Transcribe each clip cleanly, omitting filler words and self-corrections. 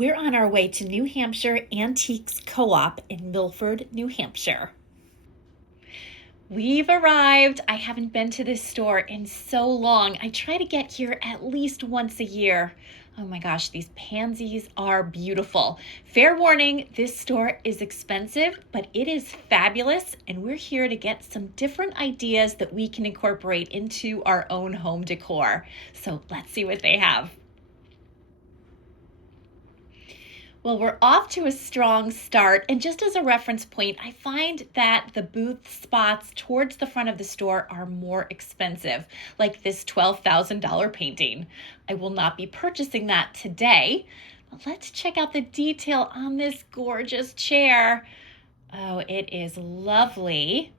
We're on our way to New Hampshire Antiques Co-op in Milford, New Hampshire. We've arrived. I haven't been to this store in so long. I try to get here at least once a year. Oh my gosh, these pansies are beautiful. Fair warning, this store is expensive, but it is fabulous, and we're here to get some different ideas that we can incorporate into our own home decor. So let's see what they have. Well, we're off to a strong start, and just as a reference point, I find that the booth spots towards the front of the store are more expensive, like this $12,000 painting. I will not be purchasing that today. But let's check out the detail on this gorgeous chair. Oh, it is lovely.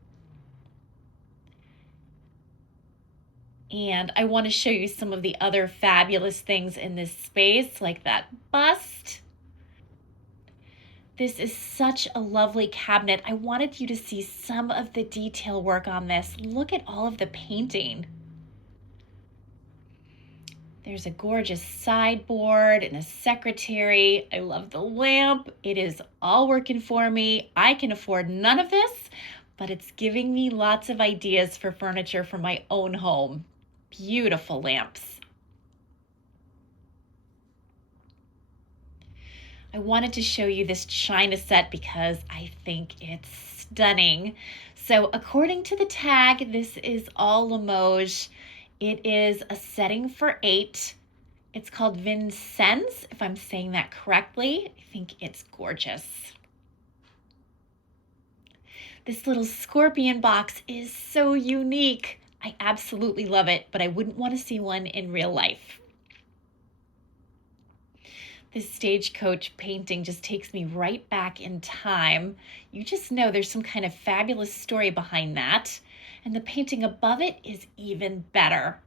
And I want to show you some of the other fabulous things in this space, like that bust. This is such a lovely cabinet. I wanted you to see some of the detail work on this. Look at all of the painting. There's a gorgeous sideboard and a secretary. I love the lamp. It is all working for me. I can afford none of this, but it's giving me lots of ideas for furniture for my own home. Beautiful lamps. I wanted to show you this china set because I think it's stunning. So according to the tag, this is all Limoges. It is a setting for 8. It's called Vincennes, if I'm saying that correctly. I think it's gorgeous. This little scorpion box is so unique. I absolutely love it, but I wouldn't want to see one in real life. This stagecoach painting just takes me right back in time. You just know there's some kind of fabulous story behind that. And the painting above it is even better.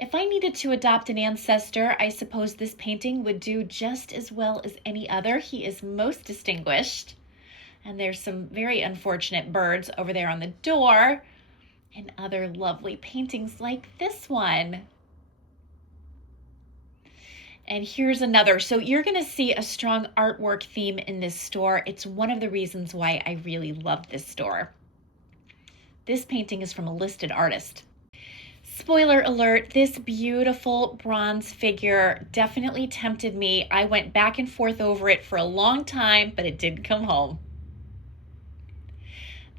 If I needed to adopt an ancestor, I suppose this painting would do just as well as any other. He is most distinguished. And there's some very unfortunate birds over there on the door and other lovely paintings like this one. And here's another. So you're going to see a strong artwork theme in this store. It's one of the reasons why I really love this store. This painting is from a listed artist. Spoiler alert, this beautiful bronze figure definitely tempted me. I went back and forth over it for a long time, but it didn't come home.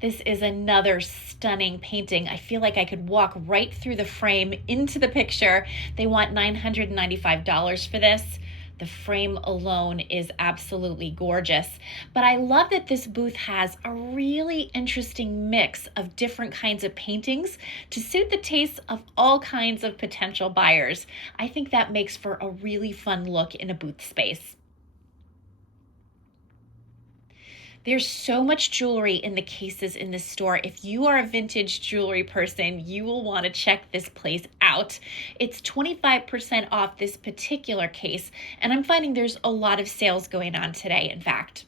This is another stunning painting. I feel like I could walk right through the frame into the picture. They want $995 for this. The frame alone is absolutely gorgeous. But I love that this booth has a really interesting mix of different kinds of paintings to suit the tastes of all kinds of potential buyers. I think that makes for a really fun look in a booth space. There's so much jewelry in the cases in this store. If you are a vintage jewelry person, you will want to check this place out. It's 25% off this particular case, and I'm finding there's a lot of sales going on today, in fact.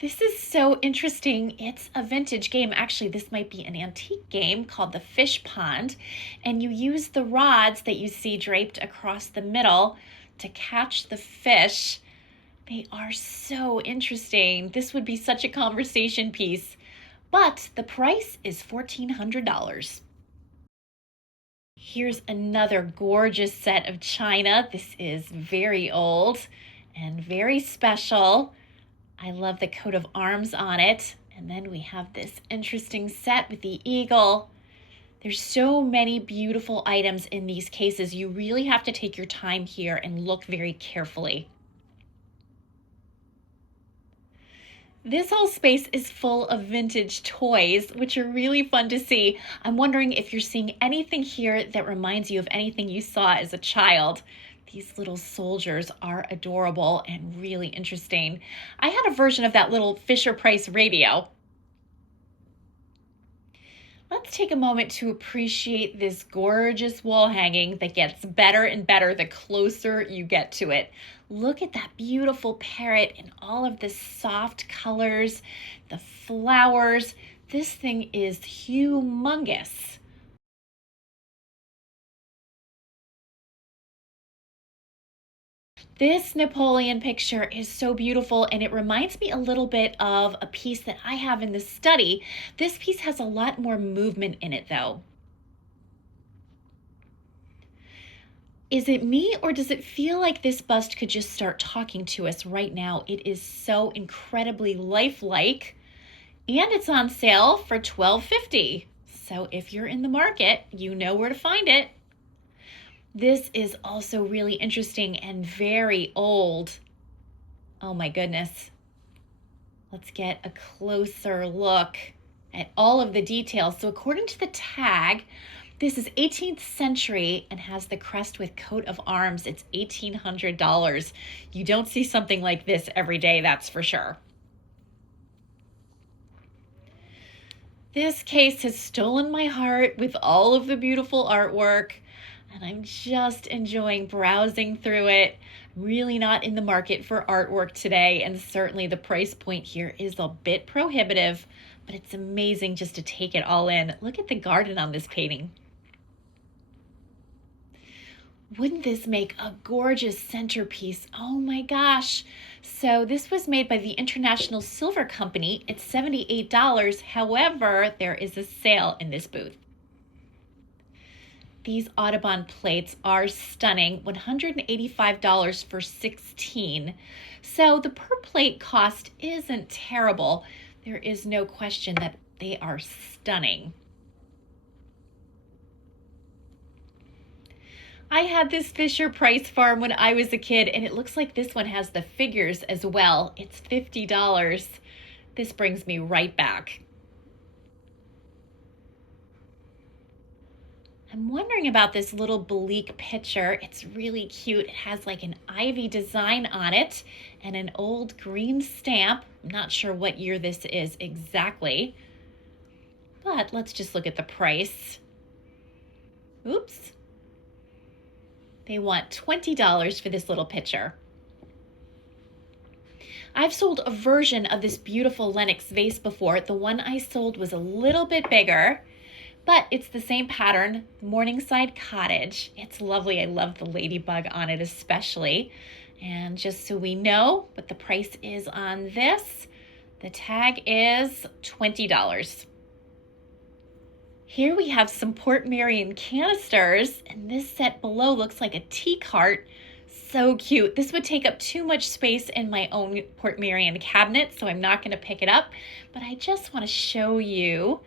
This is so interesting. It's a vintage game. Actually, this might be an antique game called the Fish Pond, and you use the rods that you see draped across the middle to catch the fish. They are so interesting. This would be such a conversation piece, but the price is $1,400. Here's another gorgeous set of china. This is very old and very special. I love the coat of arms on it. And then we have this interesting set with the eagle. There's so many beautiful items in these cases. You really have to take your time here and look very carefully. This whole space is full of vintage toys, which are really fun to see. I'm wondering if you're seeing anything here that reminds you of anything you saw as a child. These little soldiers are adorable and really interesting. I had a version of that little Fisher-Price radio. Let's take a moment to appreciate this gorgeous wall hanging that gets better and better the closer you get to it. Look at that beautiful parrot and all of the soft colors, the flowers. This thing is humongous. This Napoleon picture is so beautiful, and it reminds me a little bit of a piece that I have in the study. This piece has a lot more movement in it though. Is it me, or does it feel like this bust could just start talking to us right now? It is so incredibly lifelike, and it's on sale for $12.50. So if you're in the market, you know where to find it. This is also really interesting and very old. Oh my goodness. Let's get a closer look at all of the details. So according to the tag, this is 18th century and has the crest with coat of arms. It's $1,800. You don't see something like this every day, that's for sure. This case has stolen my heart with all of the beautiful artwork, and I'm just enjoying browsing through it. Really not in the market for artwork today, and certainly the price point here is a bit prohibitive, but it's amazing just to take it all in. Look at the garden on this painting. Wouldn't this make a gorgeous centerpiece? Oh my gosh. So this was made by the International Silver Company. It's $78. However, there is a sale in this booth. These Audubon plates are stunning, $185 for 16. So the per plate cost isn't terrible. There is no question that they are stunning. I had this Fisher Price farm when I was a kid, and it looks like this one has the figures as well. It's $50. This brings me right back. I'm wondering about this little Bleak picture. It's really cute. It has like an ivy design on it and an old green stamp. I'm not sure what year this is exactly, but let's just look at the price. Oops. They want $20 for this little picture. I've sold a version of this beautiful Lenox vase before. The one I sold was a little bit bigger, but it's the same pattern, Morningside Cottage. It's lovely. I love the ladybug on it especially. And just so we know what the price is on this, the tag is $20. Here we have some Portmeirion canisters, and this set below looks like a tea cart. So cute. This would take up too much space in my own Portmeirion cabinet, so I'm not going to pick it up. But I just want to show you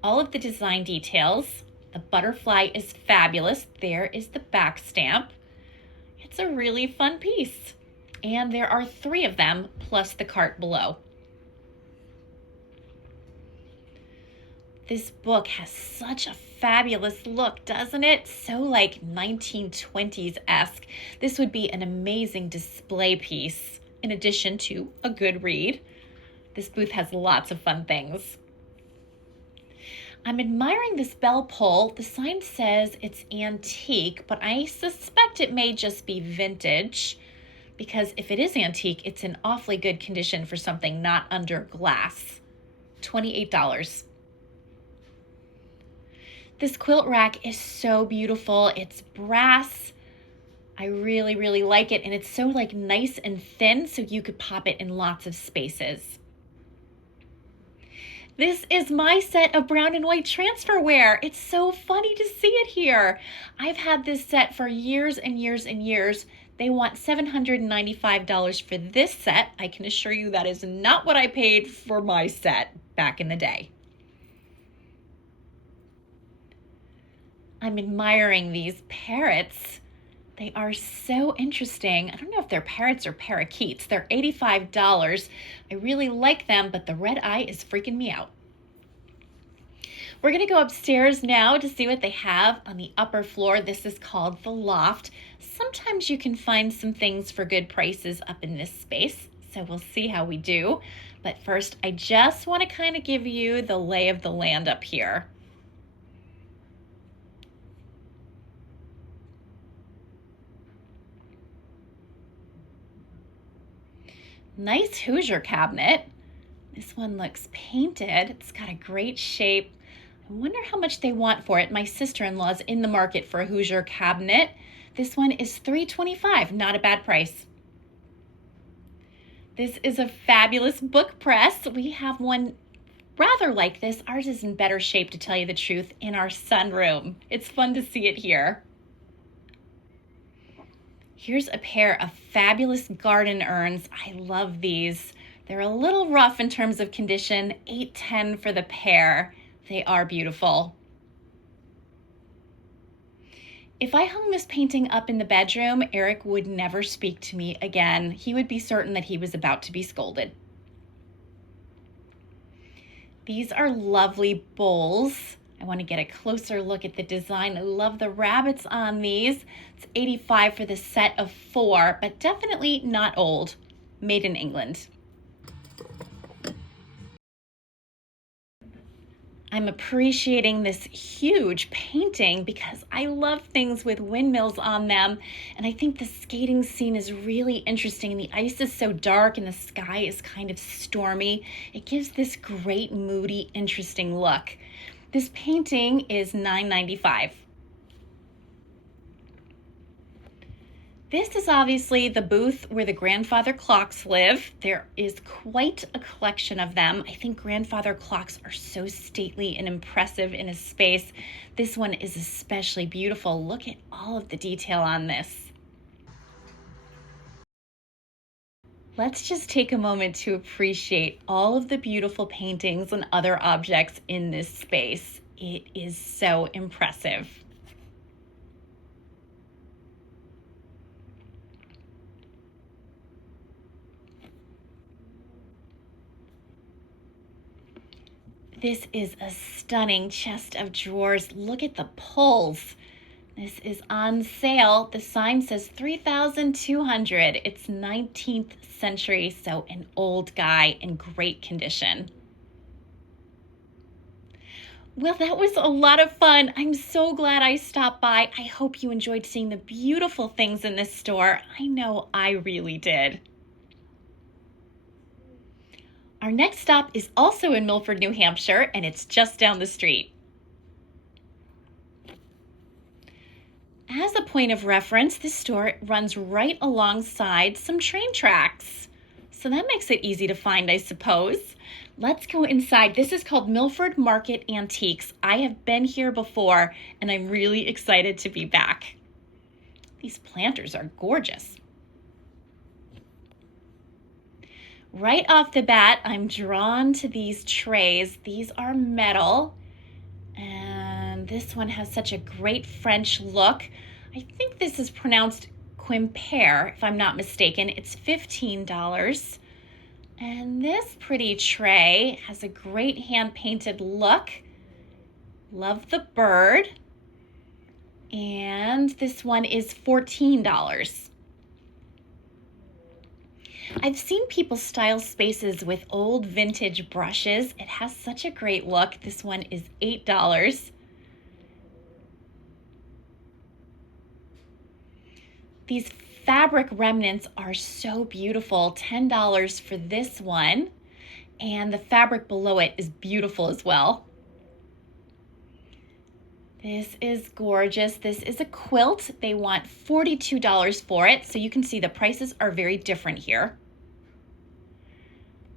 all of the design details. The butterfly is fabulous. There is the back stamp. It's a really fun piece. And there are 3 of them, plus the cart below. This book has such a fabulous look, doesn't it? So like 1920s-esque. This would be an amazing display piece in addition to a good read. This booth has lots of fun things. I'm admiring this bell pull. The sign says it's antique, but I suspect it may just be vintage, because if it is antique, it's in awfully good condition for something not under glass. $28. This quilt rack is so beautiful. It's brass. I really, really like it. And it's so like nice and thin, so you could pop it in lots of spaces. This is my set of brown and white transferware. It's so funny to see it here. I've had this set for years and years and years. They want $795 for this set. I can assure you that is not what I paid for my set back in the day. I'm admiring these parrots. They are so interesting. I don't know if they're parrots or parakeets. They're $85. I really like them, but the red eye is freaking me out. We're gonna go upstairs now to see what they have on the upper floor. This is called the loft. Sometimes you can find some things for good prices up in this space, so we'll see how we do. But first, I just wanna kind of give you the lay of the land up here. Nice Hoosier cabinet. This one looks painted. It's got a great shape. I wonder how much they want for it. My sister-in-law's in the market for a Hoosier cabinet. This one is $325, not a bad price. This is a fabulous book press. We have one rather like this. Ours is in better shape, to tell you the truth, in our sunroom. It's fun to see it here. Here's a pair of fabulous garden urns. I love these. They're a little rough in terms of condition, $8.10 for the pair. They are beautiful. If I hung this painting up in the bedroom, Eric would never speak to me again. He would be certain that he was about to be scolded. These are lovely bowls. I want to get a closer look at the design. I love the rabbits on these. It's $85 for the set of 4, but definitely not old. Made in England. I'm appreciating this huge painting because I love things with windmills on them, and I think the skating scene is really interesting. The ice is so dark and the sky is kind of stormy. It gives this great, moody, interesting look. This painting is $9.95. This is obviously the booth where the grandfather clocks live. There is quite a collection of them. I think grandfather clocks are so stately and impressive in a space. This one is especially beautiful. Look at all of the detail on this. Let's just take a moment to appreciate all of the beautiful paintings and other objects in this space. It is so impressive. This is a stunning chest of drawers. Look at the pulls. This is on sale. The sign says $3,200. It's 19th century, so an old guy in great condition. Well, that was a lot of fun. I'm so glad I stopped by. I hope you enjoyed seeing the beautiful things in this store. I know I really did. Our next stop is also in Milford, New Hampshire, and it's just down the street. As a point of reference, this store runs right alongside some train tracks. So that makes it easy to find, I suppose. Let's go inside. This is called Milford Market Antiques. I have been here before, and I'm really excited to be back. These planters are gorgeous. Right off the bat, I'm drawn to these trays. These are metal, and this one has such a great French look. I think this is pronounced Quimper, if I'm not mistaken. It's $15. And this pretty tray has a great hand-painted look. Love the bird. And this one is $14. I've seen people style spaces with old vintage brushes. It has such a great look. This one is $8. These fabric remnants are so beautiful. $10 for this one. And the fabric below it is beautiful as well. This is gorgeous. This is a quilt. They want $42 for it, so you can see the prices are very different here.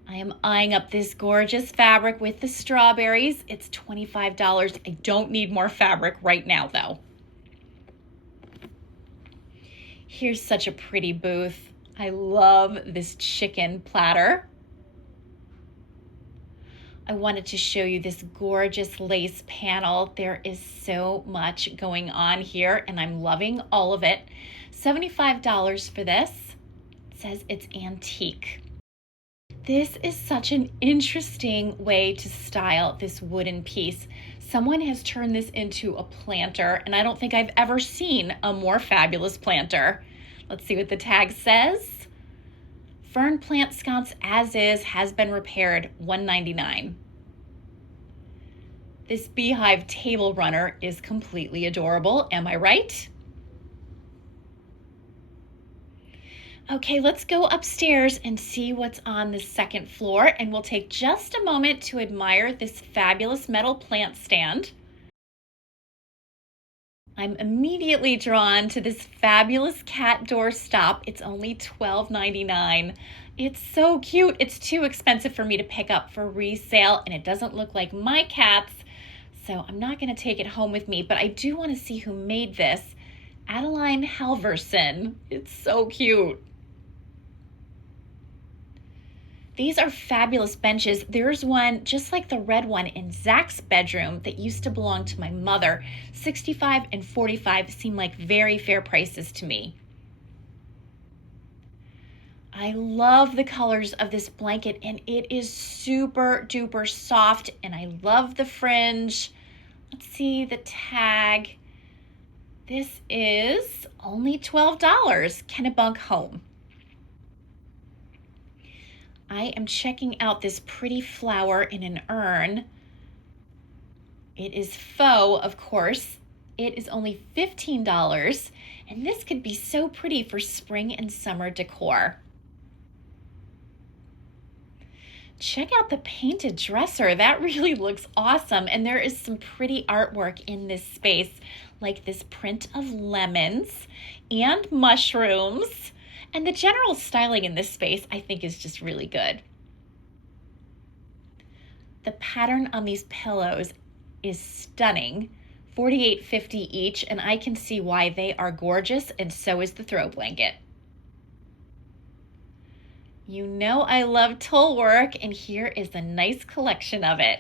I am eyeing up this gorgeous fabric with the strawberries. It's $25. I don't need more fabric right now, though. Here's such a pretty booth. I love this chicken platter. I wanted to show you this gorgeous lace panel. There is so much going on here, and I'm loving all of it. $75 for this. It says it's antique. This is such an interesting way to style this wooden piece. Someone has turned this into a planter, and I don't think I've ever seen a more fabulous planter. Let's see what the tag says. Fern plant sconce as is, has been repaired, $1.99. This beehive table runner is completely adorable, am I right? Okay, let's go upstairs and see what's on the second floor, and we'll take just a moment to admire this fabulous metal plant stand. I'm immediately drawn to this fabulous cat doorstop. It's only $12.99. It's so cute. It's too expensive for me to pick up for resale, and it doesn't look like my cat's, so I'm not going to take it home with me, but I do want to see who made this. Adeline Halverson. It's so cute. These are fabulous benches. There's one just like the red one in Zach's bedroom that used to belong to my mother. $65 and $45 seem like very fair prices to me. I love the colors of this blanket, and it is super duper soft, and I love the fringe. Let's see the tag. This is only $12. Kennebunk home. I am checking out this pretty flower in an urn. It is faux, of course. It is only $15, and this could be so pretty for spring and summer decor. Check out the painted dresser. That really looks awesome, and there is some pretty artwork in this space, like this print of lemons and mushrooms. And the general styling in this space, I think, is just really good. The pattern on these pillows is stunning, $48.50 each, and I can see why they are gorgeous, and so is the throw blanket. You know I love tulle work, and here is a nice collection of it.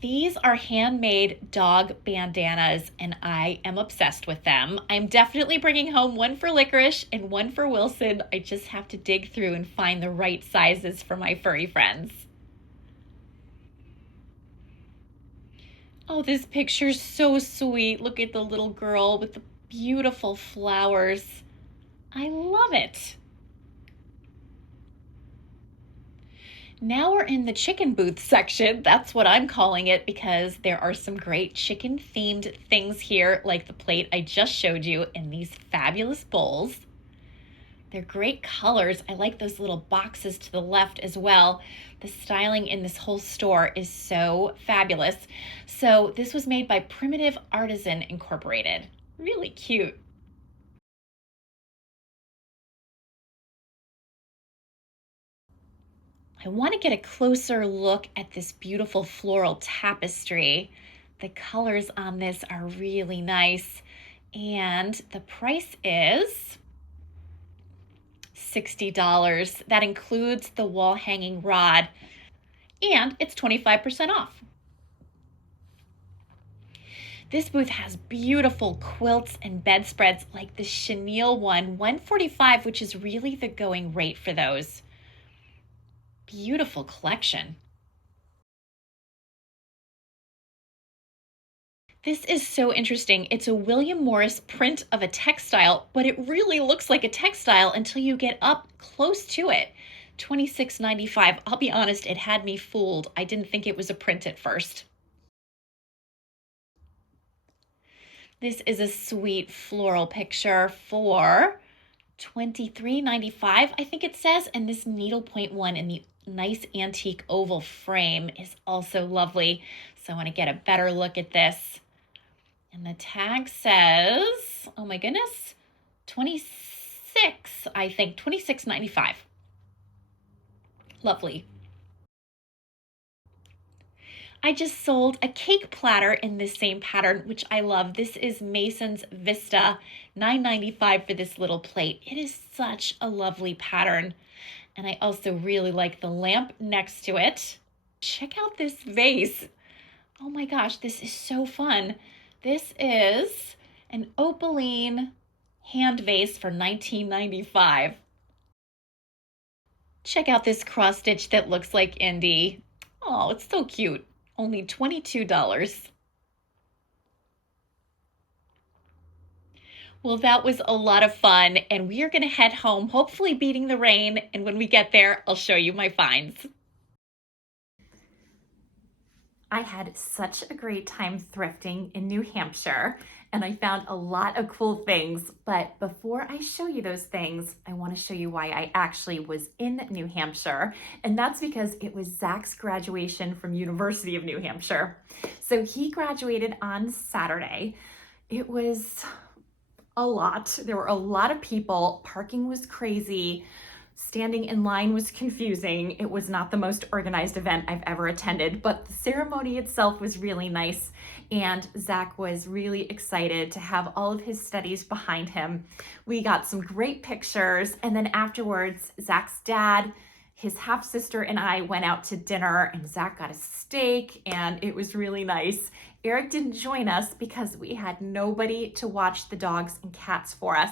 These are handmade dog bandanas, and I am obsessed with them. I'm definitely bringing home one for Licorice and one for Wilson. I just have to dig through and find the right sizes for my furry friends. Oh, this picture's so sweet. Look at the little girl with the beautiful flowers. I love it. Now we're in the chicken booth section. That's what I'm calling it, because there are some great chicken themed things here, like the plate I just showed you and these fabulous bowls. They're great colors. I like those little boxes to the left as well. The styling in this whole store is so fabulous. So this was made by Primitive Artisan Incorporated. Really cute. I want to get a closer look at this beautiful floral tapestry. The colors on this are really nice, and the price is $60. That includes the wall hanging rod, and it's 25% off. This booth has beautiful quilts and bedspreads like the chenille one, $145, which is really the going rate for those. Beautiful collection. This is so interesting. It's a William Morris print of a textile, but it really looks like a textile until you get up close to it. $26.95. I'll be honest, it had me fooled. I didn't think it was a print at first. This is a sweet floral picture for $23.95, I think it says, and this needlepoint one in the nice antique oval frame is also lovely. So I want to get a better look at this. And the tag says, oh my goodness, 26, I think, $26.95. Lovely. I just sold a cake platter in this same pattern, which I love. This is Mason's Vista, $9.95 for this little plate. It is such a lovely pattern. And I also really like the lamp next to it. Check out this vase. Oh my gosh, this is so fun. This is an opaline hand vase for $19.95. Check out this cross stitch that looks like Indy. Oh, it's so cute. Only $22. Well, that was a lot of fun, and we are going to head home, hopefully beating the rain, and when we get there, I'll show you my finds. I had such a great time thrifting in New Hampshire, and I found a lot of cool things, but before I show you those things, I want to show you why I actually was in New Hampshire, and that's because it was Zach's graduation from University of New Hampshire. So he graduated on Saturday. It was a lot. There were a lot of people. Parking was crazy. Standing in line was confusing. It was not the most organized event I've ever attended, but the ceremony itself was really nice. And Zach was really excited to have all of his studies behind him. We got some great pictures. And then afterwards, Zach's dad, his half sister, and I went out to dinner, and Zach got a steak, and it was really nice. Eric didn't join us because we had nobody to watch the dogs and cats for us.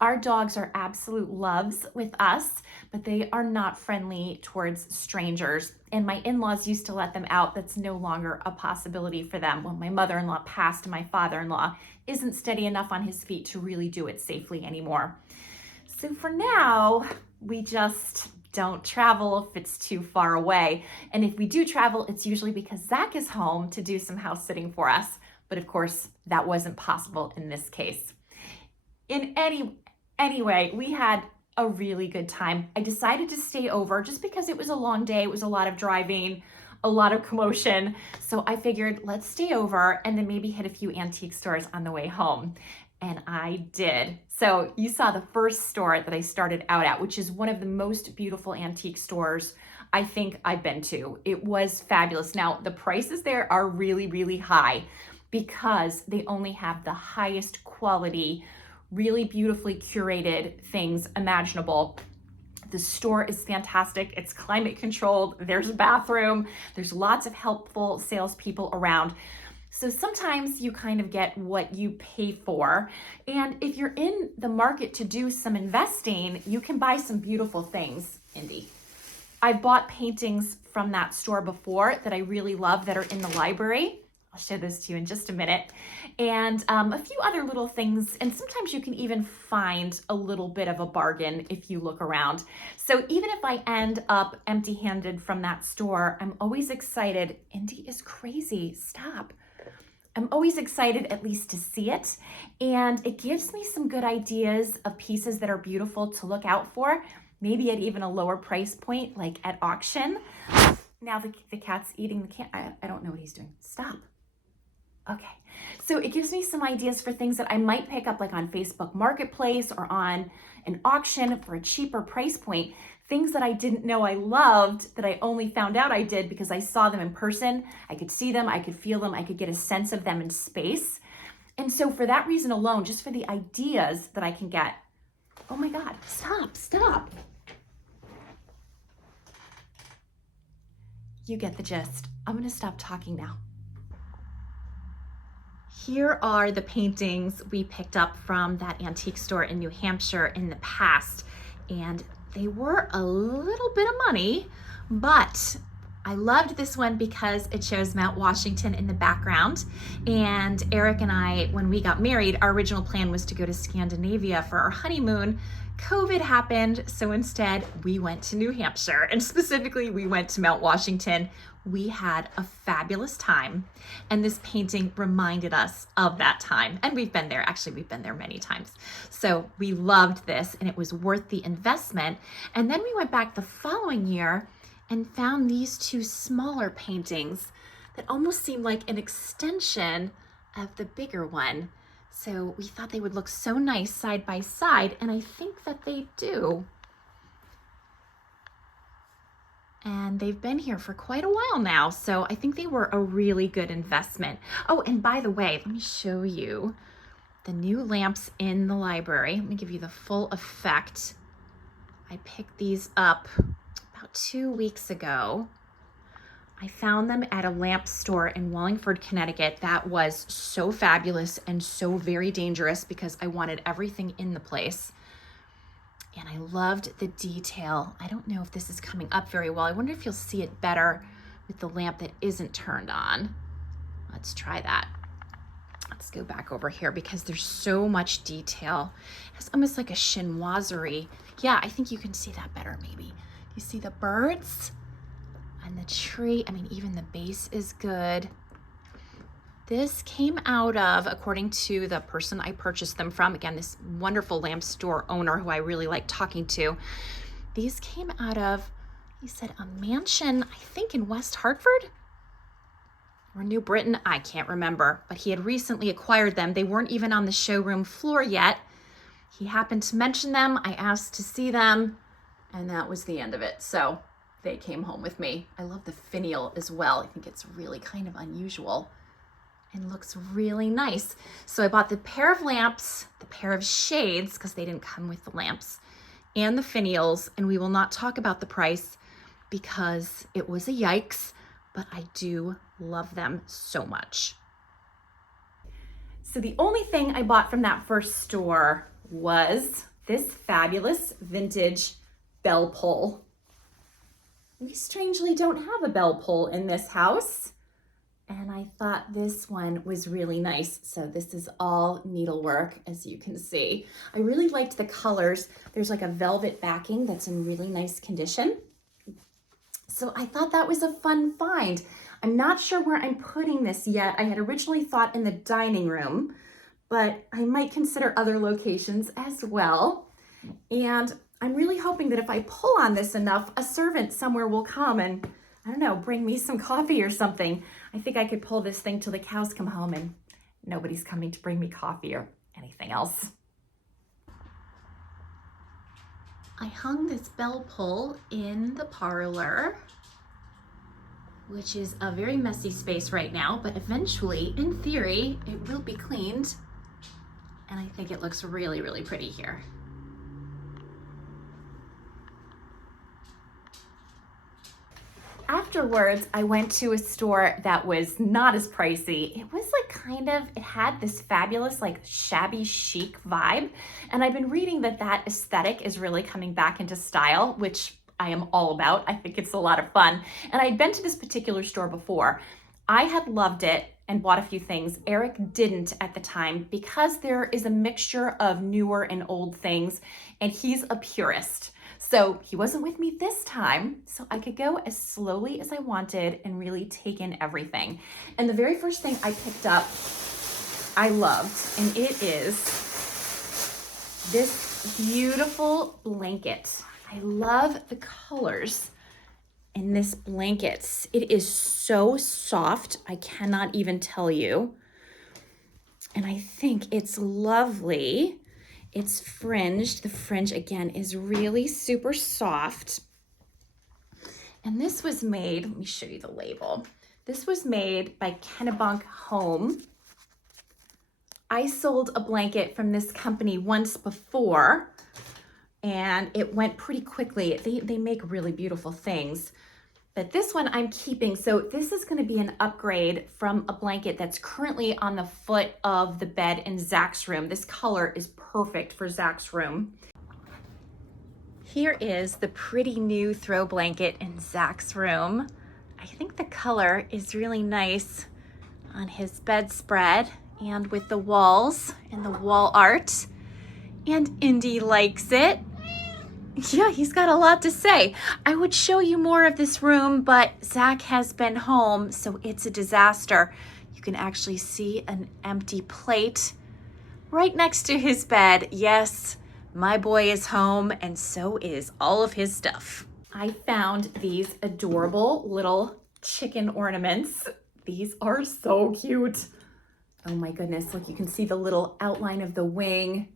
Our dogs are absolute loves with us, but they are not friendly towards strangers. And my in-laws used to let them out. That's no longer a possibility for them. When my mother-in-law passed, my father-in-law isn't steady enough on his feet to really do it safely anymore. So for now, we just don't travel if it's too far away. And if we do travel, it's usually because Zach is home to do some house sitting for us. But of course, that wasn't possible in this case. Anyway, we had a really good time. I decided to stay over just because it was a long day. It was a lot of driving, a lot of commotion. So I figured let's stay over and then maybe hit a few antique stores on the way home. And I did. So you saw the first store that I started out at, which is one of the most beautiful antique stores I think I've been to. It was fabulous. Now, the prices there are really, really high because they only have the highest quality, really beautifully curated things imaginable. The store is fantastic. It's climate controlled. There's a bathroom. There's lots of helpful salespeople around. So sometimes you kind of get what you pay for. And if you're in the market to do some investing, you can buy some beautiful things, Indy. I've bought paintings from that store before that I really love that are in the library. I'll show those to you in just a minute. And a few other little things. And sometimes you can even find a little bit of a bargain if you look around. So even if I end up empty-handed from that store, I'm always excited. Indy is crazy. Stop. I'm always excited at least to see it. And it gives me some good ideas of pieces that are beautiful to look out for, maybe at even a lower price point, like at auction. Now the cat's eating the cat. I don't know what he's doing. Stop. Okay, so it gives me some ideas for things that I might pick up like on Facebook Marketplace or on an auction for a cheaper price point. Things that I didn't know I loved that I only found out I did because I saw them in person. I could see them, I could feel them, I could get a sense of them in space. And so for that reason alone, just for the ideas that I can get, oh my God, stop. You get the gist. I'm gonna stop talking now. Here are the paintings we picked up from that antique store in New Hampshire in the past. And they were a little bit of money, but I loved this one because it shows Mount Washington in the background. And Eric and I, when we got married, our original plan was to go to Scandinavia for our honeymoon. COVID happened, so instead we went to New Hampshire, and specifically we went to Mount Washington. We had a fabulous time, and this painting reminded us of that time. And we've been there, actually we've been there many times. So we loved this, and it was worth the investment. And then we went back the following year and found these two smaller paintings that almost seemed like an extension of the bigger one. So we thought they would look so nice side by side, and I think that they do. And they've been here for quite a while now, so I think they were a really good investment. Oh, and by the way, let me show you the new lamps in the library. Let me give you the full effect. I picked these up about 2 weeks ago. I found them at a lamp store in Wallingford, Connecticut. That was so fabulous and so very dangerous because I wanted everything in the place. And I loved the detail. I don't know if this is coming up very well. I wonder if you'll see it better with the lamp that isn't turned on. Let's try that. Let's go back over here because there's so much detail. It's almost like a chinoiserie. Yeah, I think you can see that better maybe. You see the birds? And the tree, I mean, even the base is good. This came out of, according to the person I purchased them from, again, this wonderful lamp store owner who I really like talking to. These came out of, he said, a mansion, I think in West Hartford. or New Britain, I can't remember, but he had recently acquired them. They weren't even on the showroom floor yet. He happened to mention them. I asked to see them, and that was the end of it. So they came home with me. I love the finial as well. I think it's really kind of unusual and looks really nice. So I bought the pair of lamps, the pair of shades, because they didn't come with the lamps, and the finials, and we will not talk about the price because it was a yikes, but I do love them so much. So the only thing I bought from that first store was this fabulous vintage bell pull. We strangely don't have a bell pull in this house, and I thought this one was really nice. So this is all needlework, as you can see. I really liked the colors. There's like a velvet backing that's in really nice condition. So I thought that was a fun find. I'm not sure where I'm putting this yet. I had originally thought in the dining room, but I might consider other locations as well. And I'm really hoping that if I pull on this enough, a servant somewhere will come and, I don't know, bring me some coffee or something. I think I could pull this thing till the cows come home and nobody's coming to bring me coffee or anything else. I hung this bell pull in the parlor, which is a very messy space right now, but eventually, in theory, it will be cleaned. And I think it looks really, really pretty here. Afterwards, I went to a store that was not as pricey. It was like it had this fabulous like shabby chic vibe. And I've been reading that aesthetic is really coming back into style, which I am all about. I think it's a lot of fun. And I'd been to this particular store before. I had loved it and bought a few things. Eric didn't at the time because there is a mixture of newer and old things, and he's a purist. So he wasn't with me this time, so I could go as slowly as I wanted and really take in everything. And the very first thing I picked up, I loved, and it is this beautiful blanket. I love the colors in this blanket. It is so soft, I cannot even tell you. And I think it's lovely. It's fringed. The fringe, again, is really super soft. And this was made, let me show you the label. This was made by Kennebunk Home. I sold a blanket from this company once before, and it went pretty quickly. They make really beautiful things. But this one I'm keeping. So this is going to be an upgrade from a blanket that's currently on the foot of the bed in Zach's room. This color is perfect for Zach's room. Here is the pretty new throw blanket in Zach's room. I think the color is really nice on his bedspread and with the walls and the wall art. And Indy likes it. Yeah, he's got a lot to say. I would show you more of this room, but Zach has been home, so it's a disaster. You can actually see an empty plate right next to his bed. Yes, my boy is home, and so is all of his stuff. I found these adorable little chicken ornaments. These are so cute. Oh my goodness, look, you can see the little outline of the wing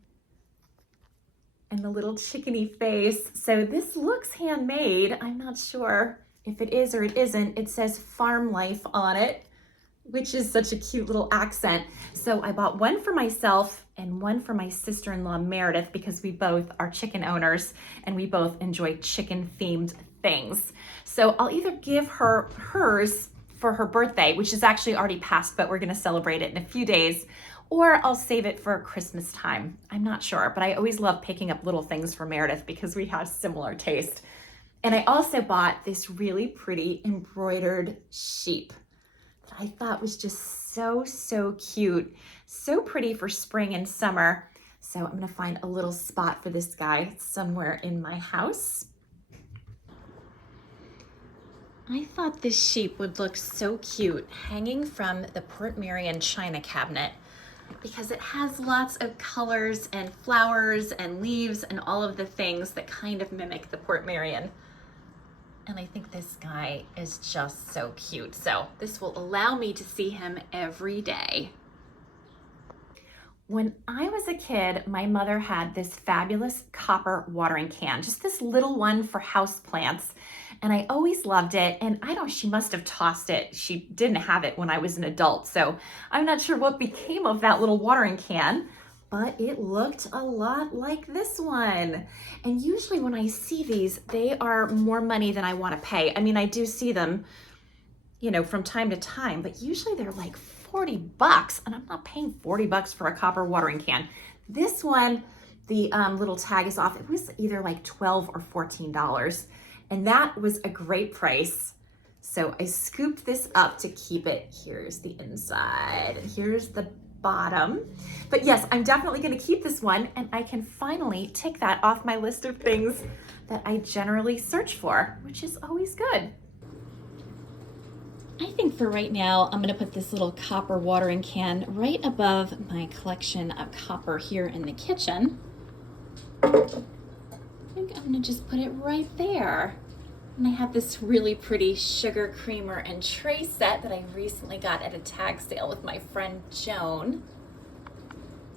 and the little chickeny face. So this looks handmade. I'm not sure if it is or it isn't. It says farm life on it, which is such a cute little accent. So I bought one for myself and one for my sister-in-law Meredith, because we both are chicken owners and we both enjoy chicken themed things. So I'll either give her hers for her birthday, which is actually already passed, but we're gonna celebrate it in a few days, or I'll save it for Christmas time. I'm not sure, but I always love picking up little things for Meredith because we have similar taste. And I also bought this really pretty embroidered sheep that I thought was just so cute. So pretty for spring and summer. So I'm gonna find a little spot for this guy somewhere in my house. I thought this sheep would look so cute hanging from the Portmeirion china cabinet, because it has lots of colors and flowers and leaves and all of the things that kind of mimic the Portmeirion. And I think this guy is just so cute. So this will allow me to see him every day. When I was a kid, my mother had this fabulous copper watering can, just this little one for houseplants. And I always loved it. And I don't, she must have tossed it. She didn't have it when I was an adult. So I'm not sure what became of that little watering can, but it looked a lot like this one. And usually when I see these, they are more money than I want to pay. I mean, I do see them, you know, from time to time, but usually they're like 40 bucks, and I'm not paying 40 bucks for a copper watering can. This one, the little tag is off. It was either like $12 or $14, and that was a great price. So I scooped this up to keep it. Here's the inside, and here's the bottom. But yes, I'm definitely gonna keep this one, and I can finally tick that off my list of things that I generally search for, which is always good. I think for right now, I'm going to put this little copper watering can right above my collection of copper here in the kitchen. I think I'm going to just put it right there. And I have this really pretty sugar creamer and tray set that I recently got at a tag sale with my friend Joan.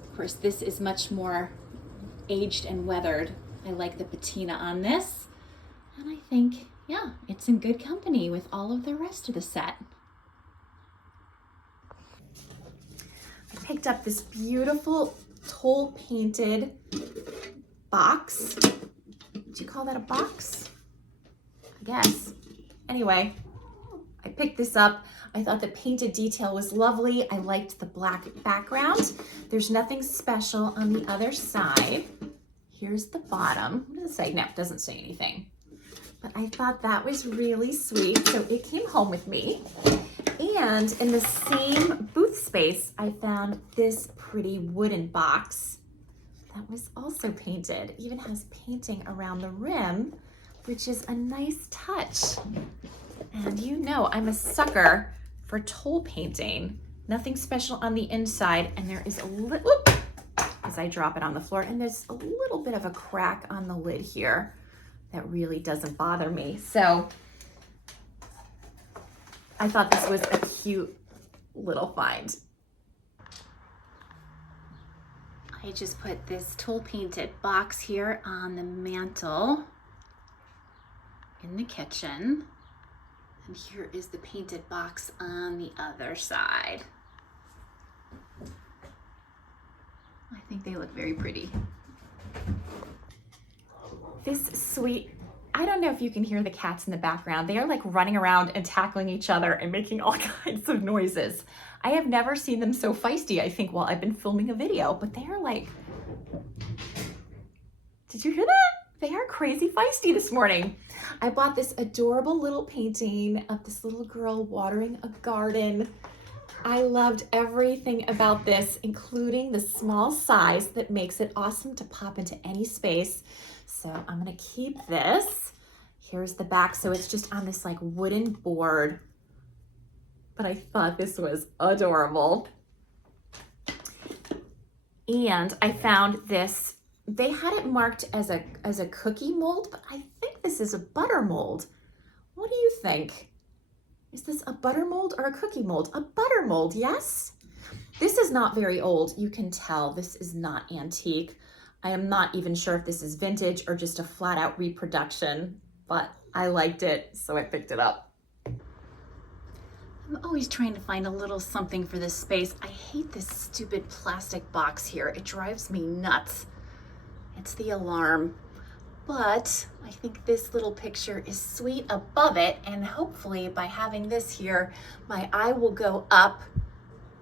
Of course, this is much more aged and weathered. I like the patina on this. And I think, yeah, it's in good company with all of the rest of the set. I picked up this beautiful toll painted box. Would you call that a box? I guess. Anyway, I picked this up. I thought the painted detail was lovely. I liked the black background. There's nothing special on the other side. Here's the bottom. What does it say? No, it doesn't say anything. But I thought that was really sweet, so it came home with me. And in the same booth space, I found this pretty wooden box that was also painted. It even has painting around the rim, which is a nice touch. And you know, I'm a sucker for toll painting. Nothing special on the inside, and there is a little, as I drop it on the floor, and there's a little bit of a crack on the lid here. That really doesn't bother me. So I thought this was a cute little find. I just put this toll painted box here on the mantle in the kitchen. And here is the painted box on the other side. I think they look very pretty. This sweet, I don't know if you can hear the cats in the background. They are like running around and tackling each other and making all kinds of noises. I have never seen them so feisty, I think, while I've been filming a video, but they are like, did you hear that? They are crazy feisty this morning. I bought this adorable little painting of this little girl watering a garden. I loved everything about this, including the small size that makes it awesome to pop into any space. So I'm gonna keep this. Here's the back, so it's just on this like wooden board. But I thought this was adorable. And I found this, they had it marked as a cookie mold, but I think this is a butter mold. What do you think? Is this a butter mold or a cookie mold? A butter mold, yes? This is not very old. You can tell this is not antique. I am not even sure if this is vintage or just a flat out reproduction, but I liked it, so I picked it up. I'm always trying to find a little something for this space. I hate this stupid plastic box here. It drives me nuts. It's the alarm. But I think this little picture is sweet above it, and hopefully by having this here, my eye will go up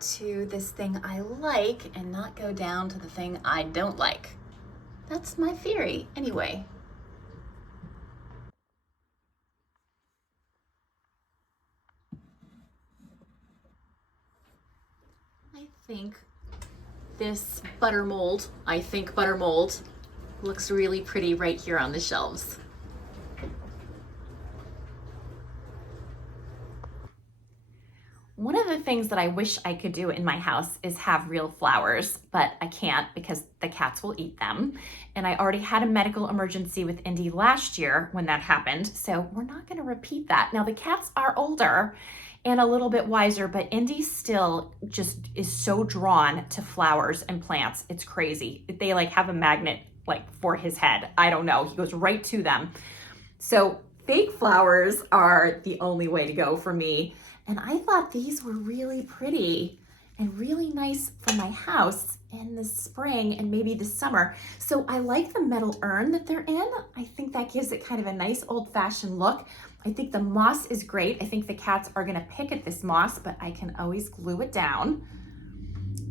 to this thing I like and not go down to the thing I don't like. That's my theory, anyway. I think this butter mold, looks really pretty right here on the shelves. One of the things that I wish I could do in my house is have real flowers, but I can't because the cats will eat them. And I already had a medical emergency with Indy last year when that happened, so we're not gonna repeat that. Now the cats are older and a little bit wiser, but Indy still just is so drawn to flowers and plants. It's crazy. They like have a magnet like for his head. I don't know, he goes right to them. So fake flowers are the only way to go for me. And I thought these were really pretty and really nice for my house in the spring and maybe the summer. So I like the metal urn that they're in. I think that gives it kind of a nice old-fashioned look. I think the moss is great. I think the cats are gonna pick at this moss, but I can always glue it down.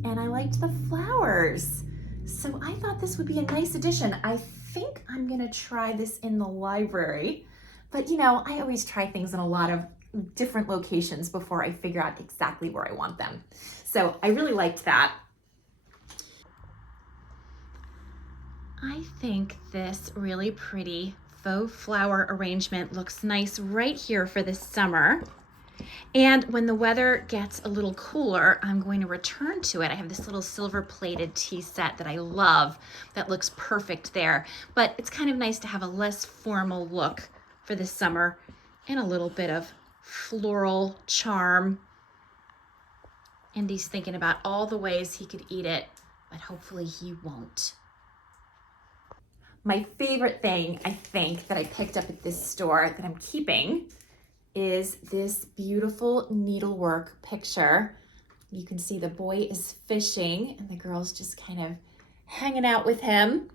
And I liked the flowers. So I thought this would be a nice addition. I think I'm gonna try this in the library, but you know, I always try things in a lot of different locations before I figure out exactly where I want them. So I really liked that. I think this really pretty faux flower arrangement looks nice right here for this summer. And when the weather gets a little cooler, I'm going to return to it. I have this little silver plated tea set that I love that looks perfect there. But it's kind of nice to have a less formal look for this summer and a little bit of floral charm. Indy's thinking about all the ways he could eat it, but hopefully he won't. My favorite thing, I think, that I picked up at this store that I'm keeping is this beautiful needlework picture. You can see the boy is fishing and the girl's just kind of hanging out with him.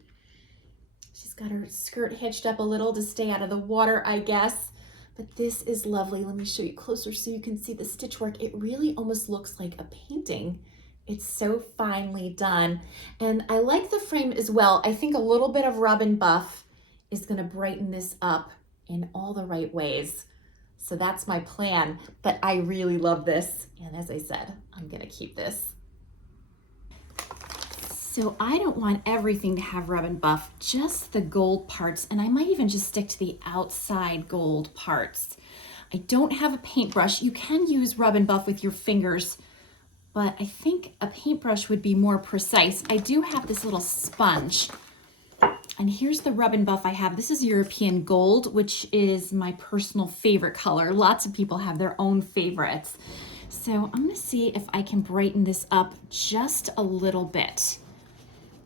She's got her skirt hitched up a little to stay out of the water, I guess. But this is lovely. Let me show you closer so you can see the stitchwork. It really almost looks like a painting. It's so finely done. And I like the frame as well. I think a little bit of rub and buff is gonna brighten this up in all the right ways. So that's my plan, but I really love this. And as I said, I'm gonna keep this. So I don't want everything to have rub and buff, just the gold parts, and I might even just stick to the outside gold parts. I don't have a paintbrush. You can use rub and buff with your fingers, but I think a paintbrush would be more precise. I do have this little sponge, and here's the rub and buff I have. This is European Gold, which is my personal favorite color. Lots of people have their own favorites. So I'm gonna see if I can brighten this up just a little bit.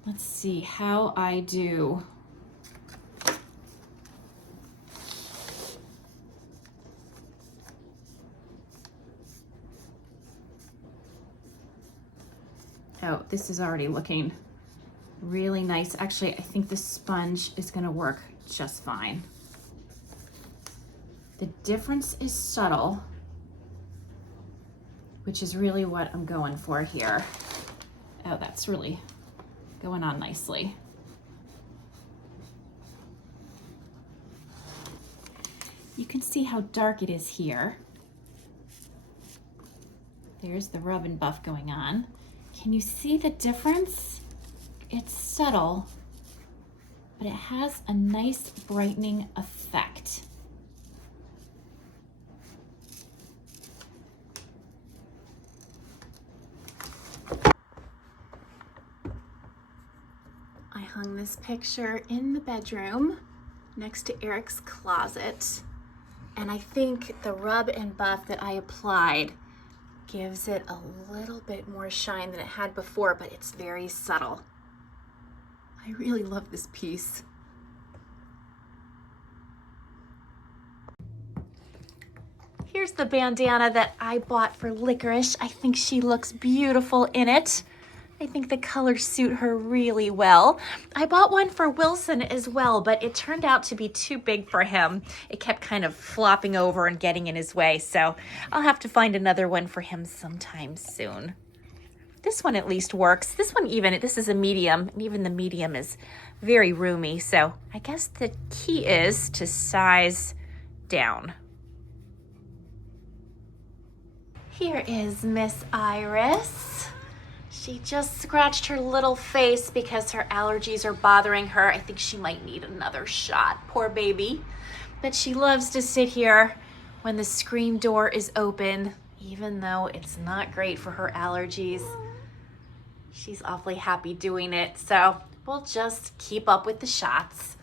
Let's see how I do. Oh, this is already looking really nice. Actually, I think the sponge is gonna work just fine. The difference is subtle, which is really what I'm going for here. Oh, that's really going on nicely. You can see how dark it is here. There's the rub and buff going on. Can you see the difference? It's subtle, but it has a nice brightening effect. I hung this picture in the bedroom next to Eric's closet, and I think the rub and buff that I applied gives it a little bit more shine than it had before, but it's very subtle. I really love this piece. Here's the bandana that I bought for Licorice. I think she looks beautiful in it. I think the colors suit her really well. I bought one for Wilson as well, but it turned out to be too big for him. It kept kind of flopping over and getting in his way, so I'll have to find another one for him sometime soon. This one at least works. This is a medium, and even the medium is very roomy, so I guess the key is to size down. Here is Miss Iris. She just scratched her little face because her allergies are bothering her. I think she might need another shot, poor baby. But she loves to sit here when the screen door is open, even though it's not great for her allergies. She's awfully happy doing it, so we'll just keep up with the shots.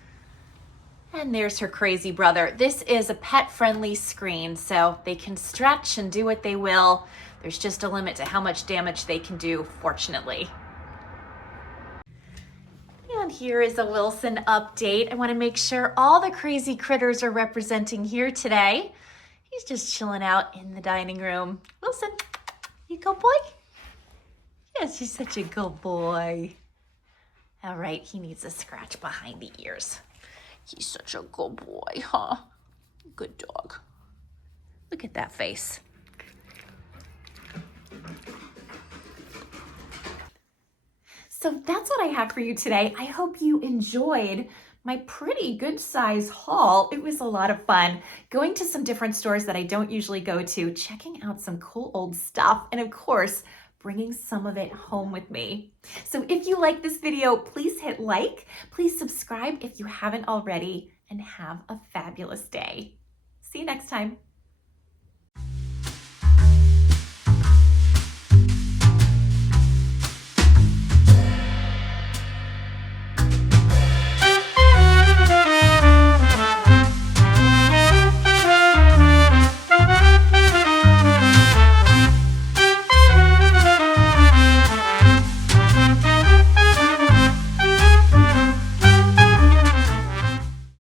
And there's her crazy brother. This is a pet-friendly screen, so they can stretch and do what they will. There's just a limit to how much damage they can do, fortunately. And here is a Wilson update. I want to make sure all the crazy critters are representing here today. He's just chilling out in the dining room. Wilson, you good boy? Yes, he's such a good boy. All right, he needs a scratch behind the ears. He's such a good boy, huh? Good dog. Look at that face. So that's what I have for you today. I hope you enjoyed my pretty good size haul. It was a lot of fun going to some different stores that I don't usually go to, checking out some cool old stuff, and of course, bringing some of it home with me. So if you like this video, please hit like, please subscribe if you haven't already, and have a fabulous day. See you next time.